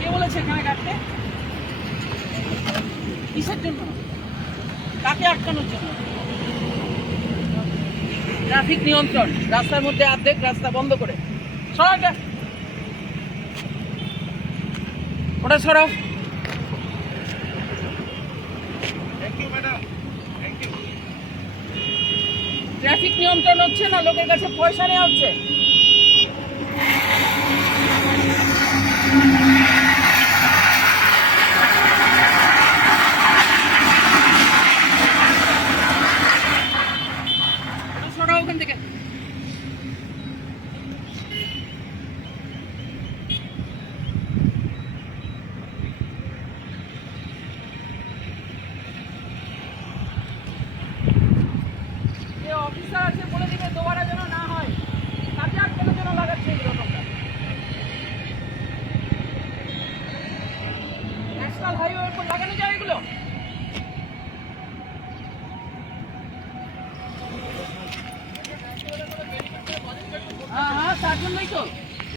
কে বলেছে এখানে কাটতে? কিসের জন্য? কাকে আটকানোর জন্য? ট্রাফিক নিয়ন্ত্রণ, রাস্তার মধ্যে অর্ধেক রাস্তা বন্ধ করে সরাটা, ওটা সরাও। ট্রাফিক নিয়ন্ত্রণ হচ্ছে না, লোকের কাছে পয়সা নেওয়া হচ্ছে। সরাও ওখান থেকে। অফিসার আছে বলে দিবে দোবারা যেন না হয়, কাজে আটকানোর জন্য লাগাচ্ছে এগুলো তোমরা। ন্যাশনাল হাইওয়ের উপর লাগানো যায় এগুলো। হ্যাঁ, তার জন্যই তো।